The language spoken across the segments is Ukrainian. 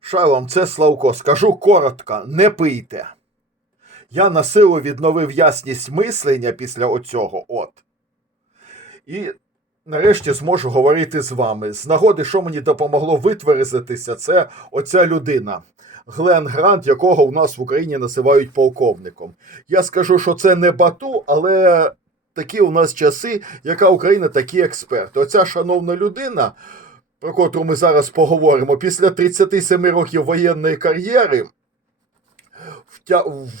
Шалом, це Славко. Скажу коротко, не пийте. Я на силу відновив ясність мислення після оцього. От. І нарешті зможу говорити з вами. З нагоди, що мені допомогло витверезитися, це оця людина. Глен Грант, якого у нас в Україні називають полковником. Я скажу, що це не бату, але такі у нас часи, яка Україна, такі експерти. Оця шановна людина, про котру ми зараз поговоримо, після 37 років воєнної кар'єри,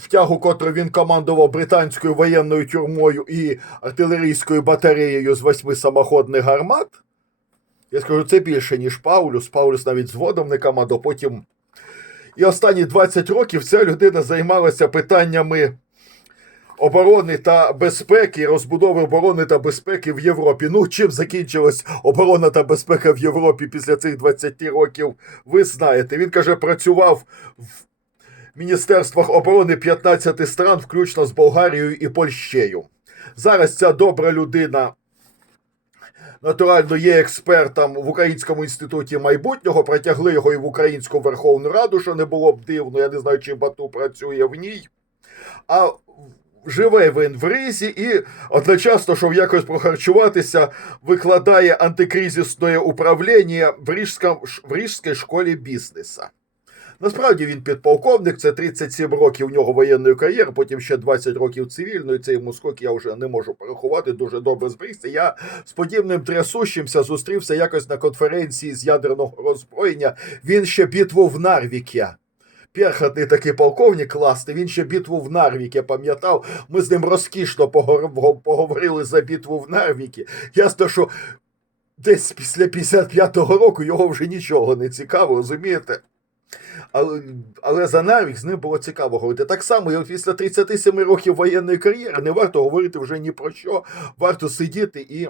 в тягу котру він командував британською воєнною тюрмою і артилерійською батареєю з восьми самоходних гармат. Я скажу, це більше, ніж Паулюс. Паулюс навіть зводом не командував, потім. І останні 20 років ця людина займалася питаннями оборони та безпеки, розбудови оборони та безпеки в Європі. Ну, чим закінчилась оборона та безпека в Європі після цих 20 років, ви знаєте. Він каже, працював в міністерствах оборони 15 стран, включно з Болгарією і Польщею. Зараз ця добра людина. Натурально є експертом в Українському інституті майбутнього, протягли його і в Українську Верховну Раду, що не було б дивно, я не знаю, чи Бату працює в ній. А живе він в Ризі і одночасно, щоб якось прохарчуватися, викладає антикризисне управління в Рижському- в Рижській школі бізнесу. Насправді він підполковник, це 37 років у нього воєнної кар'єри, потім ще 20 років цивільної. Цей йому скок я вже не можу порахувати, дуже добре зберігся. Я з подібним трясущимся зустрівся якось на конференції з ядерного роззброєння. Він ще битву в Перхотний такий полковник класний, він ще битву в Нарвіки пам'ятав. Ми з ним розкішно поговорили за битву в Нарвіки. Ясно, що десь після 55-го року його вже нічого не цікаво, розумієте? Але, але за Нарвік з ним було цікаво говорити. Так само, як після 37 років воєнної кар'єри не варто говорити вже ні про що. Варто сидіти і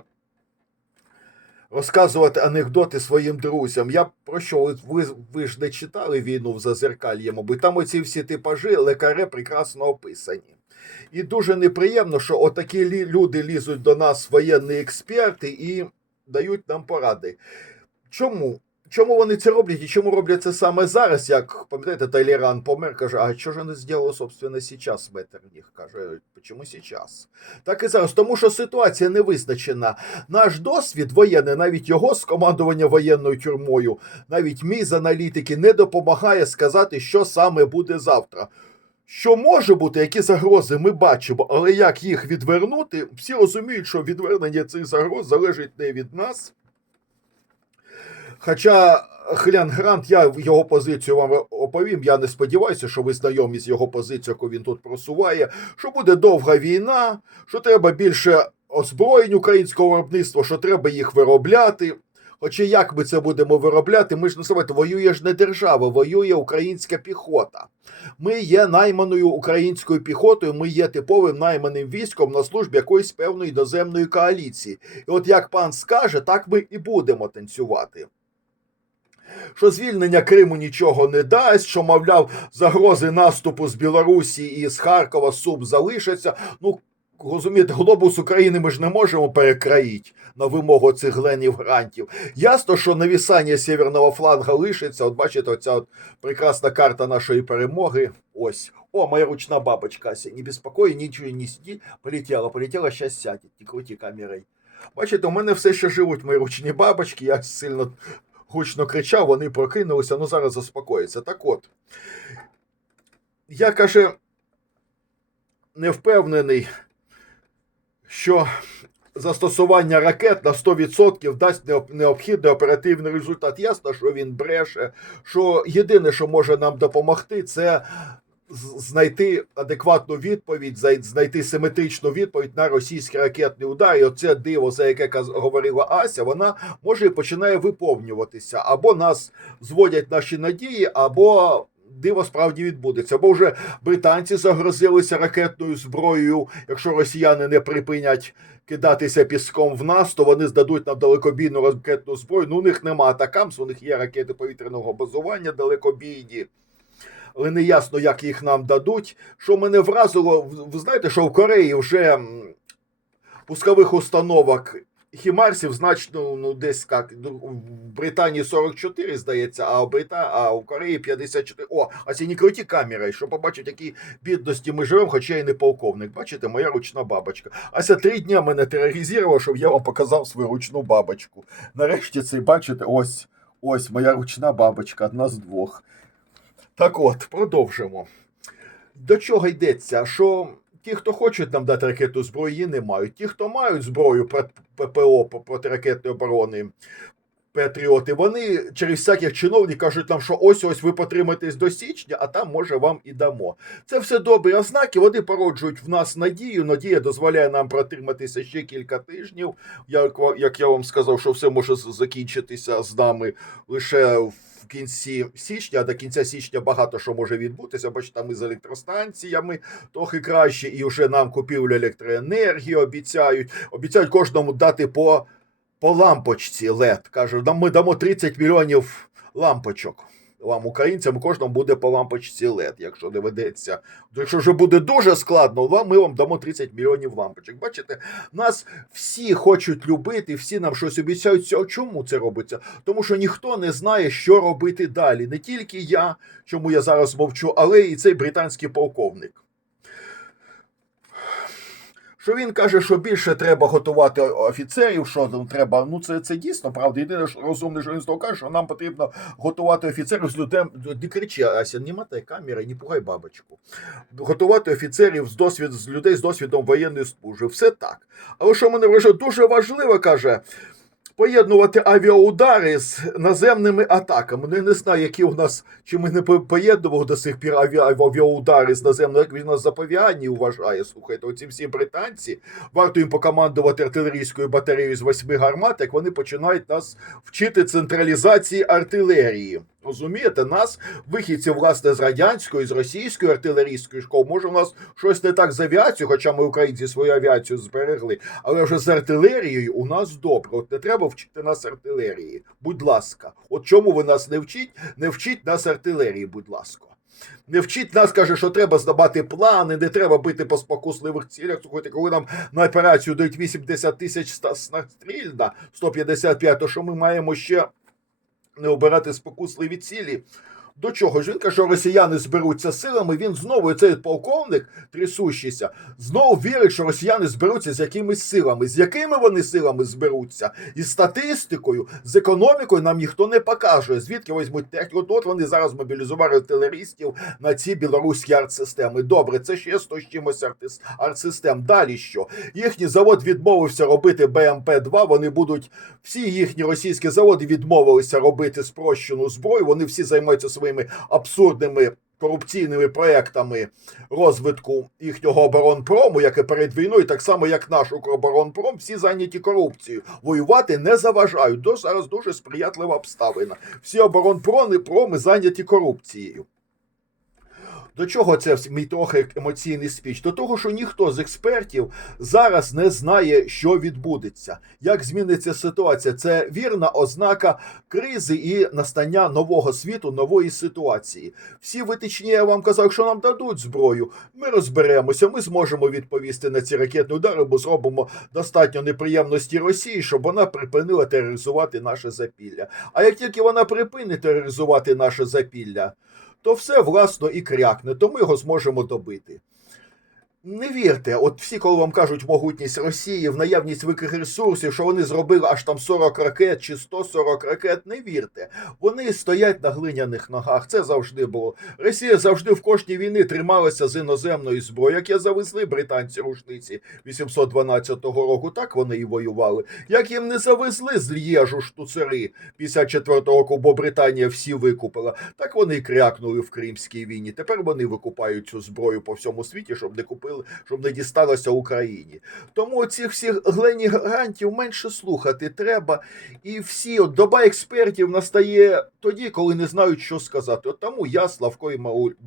розказувати анекдоти своїм друзям. Я про що ви, ви, ж не читали війну в зазеркальє, мабуть. Там оці всі типажі лекаре прекрасно описані. І дуже неприємно, що отакі люди лізуть до нас, воєнні експерти, і дають нам поради. Чому? Чому вони це роблять і чому роблять це саме зараз? Як пам'ятаєте, Тайлеран помер, каже, а що ж не зробили, собственно, сейчас Меттерніх? Каже, чому сейчас? Так і зараз, тому що ситуація не визначена. Наш досвід воєнний, навіть його з командування воєнною тюрмою, навіть мій з аналітики не допомагає сказати, що саме буде завтра. Що може бути, які загрози ми бачимо, але як їх відвернути, всі розуміють, що відвернення цих загроз залежить не від нас. Хоча Хлян Грант, я його позицію вам оповім. Я не сподіваюся, що ви знайомі з його позицією, яку він тут просуває. Що буде довга війна, що треба більше озброєнь українського виробництва, що треба їх виробляти. Хоча як ми це будемо виробляти, ми ж не sabete, воює ж не держава, воює українська піхота. Ми є найманою українською піхотою, ми є типовим найманим військом на службі якоїсь певної іноземної коаліції. І от як пан скаже, так ми і будемо танцювати що звільнення Криму нічого не дасть, що, мовляв, загрози наступу з Білорусі і з Харкова Суб залишаться. Ну, розумієте, глобус України ми ж не можемо перекроїти на вимогу цих гленів грантів. Ясно, що навісання северного фланга лишиться. От бачите, оця от прекрасна карта нашої перемоги. Ось. О, моя ручна бабочка. Не беспокой, нічого не сиди. Полетіла, полетіла, щас сядь. Не крути камерою. Бачите, у мене все ще живуть мої ручні бабочки, я сильно гучно кричав, вони прокинулися, ну зараз заспокоїться. Так от, я каже, не впевнений, що застосування ракет на 100% дасть необхідний оперативний результат. Ясно, що він бреше, що єдине, що може нам допомогти, це знайти адекватну відповідь, знайти симетричну відповідь на російські ракетні удари. І оце диво, за яке говорила Ася, вона може і починає виповнюватися. Або нас зводять наші надії, або диво справді відбудеться. Бо вже британці загрозилися ракетною зброєю. Якщо росіяни не припинять кидатися піском в нас, то вони здадуть нам далекобійну ракетну зброю. Ну, у них нема атакамс, у них є ракети повітряного базування далекобійні. Але не ясно, як їх нам дадуть. Що мене вразило, ви знаєте, що в Кореї вже пускових установок Хімарсів значно ну, десь як, ну, в Британії 44, здається, а в, Брита... а в Кореї 54. О, а ці не круті камери, що побачить, які бідності ми живемо, хоча я і не полковник. Бачите, моя ручна бабочка. Ася три дня мене тероризував, щоб я вам показав свою ручну бабочку. Нарешті це бачите, ось, ось моя ручна бабочка, одна з двох. Так от, продовжимо. До чого йдеться? Що ті, хто хочуть нам дати ракету зброї, її не мають. Ті, хто мають зброю ППО по- протиракетної оборони, Патріоти, вони через всяких чиновників кажуть нам, що ось ось ви потримаєтесь до січня, а там може вам і дамо. Це все добрі ознаки. Вони породжують в нас надію. Надія дозволяє нам протриматися ще кілька тижнів. Як, як я вам сказав, що все може закінчитися з нами лише в кінці січня, а до кінця січня багато що може відбутися, бо там із електростанціями трохи краще, і вже нам купівлю електроенергії обіцяють. Обіцяють кожному дати по, по лампочці LED. Кажуть, «Да ми дамо 30 мільйонів лампочок. Вам, українцям, кожному буде по лампочці LED, якщо доведеться. Якщо вже буде дуже складно, вам ми вам дамо 30 мільйонів лампочок. Бачите, нас всі хочуть любити, всі нам щось обіцяють. Ця- Чому це робиться? Тому що ніхто не знає, що робити далі. Не тільки я, чому я зараз мовчу, але і цей британський полковник. Що він каже, що більше треба готувати офіцерів, що там треба. Ну це, це дійсно правда. Єдине, що розумне, що він з того каже, що нам потрібно готувати офіцерів з людей. Не кричи, Ася, не матай камери, не пугай бабочку. Готувати офіцерів з досвід з людей з досвідом воєнної служби. Все так. Але що мене вже дуже важливо, каже. Поєднувати авіаудари з наземними атаками. Ну, я не знаю, які у нас, чи ми не поєднували до сих пір авіа, авіаудари з наземними, як він нас заповіані вважає. Слухайте, оці всі британці, варто їм покомандувати артилерійською батареєю з восьми гармат, як вони починають нас вчити централізації артилерії. Розумієте, нас, вихідці, власне, з радянської, з російської артилерійської школи, може, у нас щось не так з авіацією, хоча ми, українці, свою авіацію зберегли, але вже з артилерією у нас добре. От не треба вчити нас артилерії. Будь ласка. От чому ви нас не вчіть? Не вчіть нас артилерії, будь ласка. Не вчіть нас, каже, що треба здавати плани, не треба бити по спокусливих цілях. Слухайте, коли нам на операцію дають 80 тисяч снастрільна, 155, то що ми маємо ще не обирати спокусливі цілі. До чого ж він каже, що росіяни зберуться силами. Він знову цей полковник, трясущийся, знову вірить, що росіяни зберуться з якимись силами. З якими вони силами зберуться? Із статистикою, з економікою нам ніхто не покаже. Звідки візьмуть техніку? От, вони зараз мобілізували артилерістів на ці білоруські артсистеми. Добре, це ще 100 з чимось артсистем. Далі що? Їхній завод відмовився робити БМП-2. Вони будуть всі їхні російські заводи відмовилися робити спрощену зброю. Вони всі займаються своїми абсурдними корупційними проектами розвитку їхнього оборонпрому, як і перед війною, так само як наш Укроборонпром, всі зайняті корупцією. Воювати не заважають. До зараз дуже сприятлива обставина. Всі оборонпроми проми зайняті корупцією. До чого це мій трохи емоційний спіч? До того, що ніхто з експертів зараз не знає, що відбудеться, як зміниться ситуація. Це вірна ознака кризи і настання нового світу, нової ситуації. Всі витичні, я вам казав, якщо нам дадуть зброю, ми розберемося, ми зможемо відповісти на ці ракетні удари, бо зробимо достатньо неприємності Росії, щоб вона припинила тероризувати наше запілля. А як тільки вона припинить тероризувати наше запілля, то все власно і крякне, то ми його зможемо добити. Не вірте, от всі, коли вам кажуть могутність Росії, в наявність великих ресурсів, що вони зробили аж там 40 ракет чи 140 ракет, не вірте. Вони стоять на глиняних ногах. Це завжди було. Росія завжди в кожній війні трималася з іноземної зброї. Як я завезли британці рушниці 812 року, так вони і воювали. Як їм не завезли з Лєжу штуцери 54 року, бо Британія всі викупила, так вони і крякнули в Кримській війні. Тепер вони викупають цю зброю по всьому світі, щоб не купили, щоб не дісталося Україні. Тому цих всіх грантів менше слухати треба. І всі, от доба експертів настає тоді, коли не знають, що сказати. От тому я, Славко, і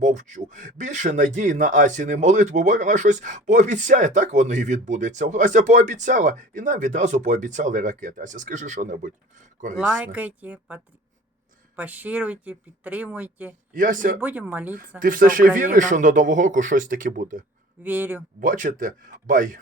мовчу. Більше надії на Асіни молитву, бо вона щось пообіцяє, так воно і відбудеться. Ася пообіцяла, і нам відразу пообіцяли ракети. Ася, скажи що-небудь корисне. Лайкайте, поширюйте, підтримуйте. І І будемо молитися. ти все ще Україну. віриш, що до Нового року щось таке буде? Вірю. Бачите? Бай.